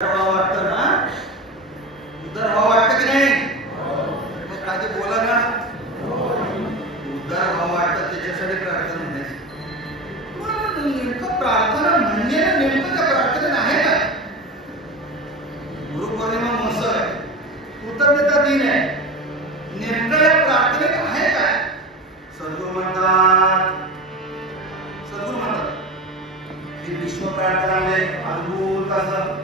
वाटतं ना, उद्धार व्हावं वाटतं की नाही? मग काय ते बोला ना, उद्धार व्हावं वाटतं त्याच्यासाठी प्रार्थना म्हणायची. नेमकं प्रार्थना म्हणजे नेमकं त्या प्रार्थनेत आहे काय? गुरुपौर्णिमा महोत्सव आहे, कृतज्ञता दिन आहे, नेमकं या प्रार्थनेत आहे काय? सद्गुरू म्हणतात की विश्व प्रार्थना म्हणजे अद्भुत असं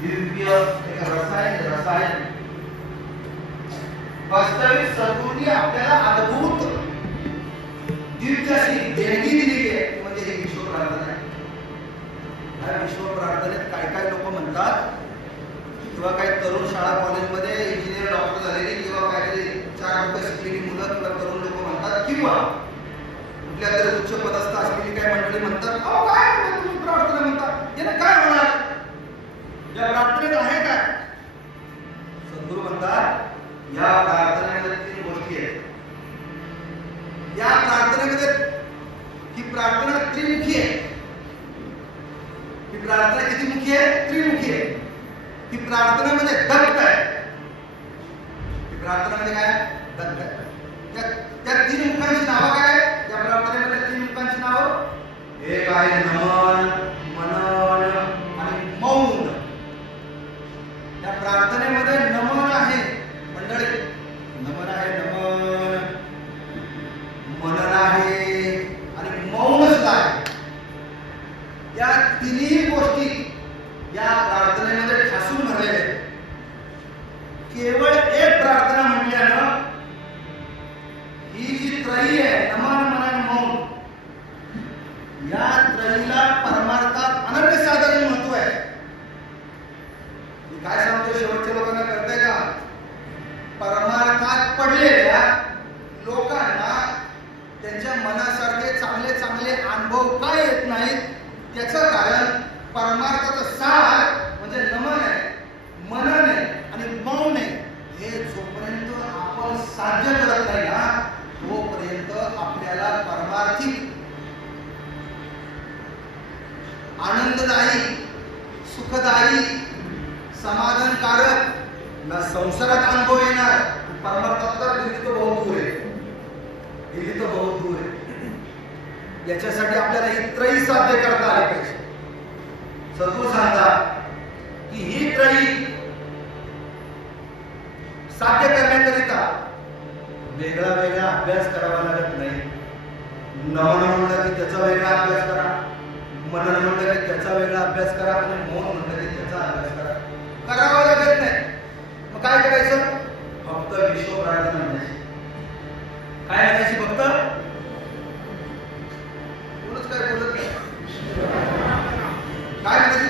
दिव्य एक रसायन वास्तविक सद्गुरूंनी आपल्याला अद्भुत दिव्य अशी देणगी दिलेली आहे, म्हणजे हे विश्व प्रार्थना आहे. या विश्व प्रार्थनेत काय काय लोक म्हणतात, किंवा काही तरुण शाळा कॉलेजमध्ये इंजिनियर डॉक्टर झालेली किंवा काहीतरी 4 लोक शिकलेली मुलं किंवा तरुण लोक म्हणतात, किंवा कुठल्या तरी उच्च पदस्थ असलेली काही मंडळी म्हणतात, अहो काय तुम्ही प्रार्थना म्हणतात, याला काय होणार, या प्रार्थनेत आहे काय? सद्गुरू म्हणतात या प्रार्थनेमध्ये 3 गोष्टी आहेत. या प्रार्थनेमध्ये ही प्रार्थना त्रिमुखी आहे. ही प्रार्थना किती मुखी आहे? त्रिमुखी आहे. ही प्रार्थना म्हणजे दत्त आहे. ही प्रार्थना म्हणजे काय? दत्त आहे. त्या 3 मुखांची नावं काय आहेत? या प्रार्थनेमध्ये 3 मुखांची नावं, एक आहे नमन, मनन आणि मौन. या प्रार्थनेमध्ये नमन आहे मंडळी, नमन आहे, नमन, मनन आहे आणि मौन सुद्धा आहे. या तिन्ही गोष्टी या प्रार्थनेमध्ये ठासून भरलेल्या आहेत. केवळ एक प्रार्थना म्हटल्यानं ही जी त्रयी आहे, नमन, मनन, मौन, या त्रयीला परमार्थात अनन्यसाधारण महत्व आहे. मी काय सांगतो शेवटच्या लोकांना कळतंय का? परमार्थात पडलेल्या लोकांना त्यांच्या मनासारखे चांगले चांगले अनुभव काय येत नाहीत, त्याचं कारण परमार्थाचं सार म्हणजे नमन आहे, मनन आहे आणि मौन आहे. हे जोपर्यंत आपण साध्य करत नाही ना, तोपर्यंत आपल्याला परमार्थिक आनंददायी, सुखदायी, समाधानकारक ना संसारात अनुभव येणार. परमार्थात तर दिल्ली तो बहुत दूर आहे, दिल्ली तो बहुत दूर आहे. याच्यासाठी आपल्याला ही त्रयी साध्य करता आली पाहिजे. सद्गुरू सांगतात की ही त्रयी साध्य करण्याकरिता वेगळा वेगळा अभ्यास करावा लागत नाही. नमन म्हणलं की त्याचा वेगळा अभ्यास करा, मनन म्हणलं की त्याचा वेगळा अभ्यास करा आणि मौन म्हणलं की त्याचा अभ्यास करा. करावा लागत नाही. मग काय करायचं? फक्त विश्व प्रार्थना म्हणायची. काय म्हणायची? फक्त कोणच काय बोलत नाही. काय म्हणायची?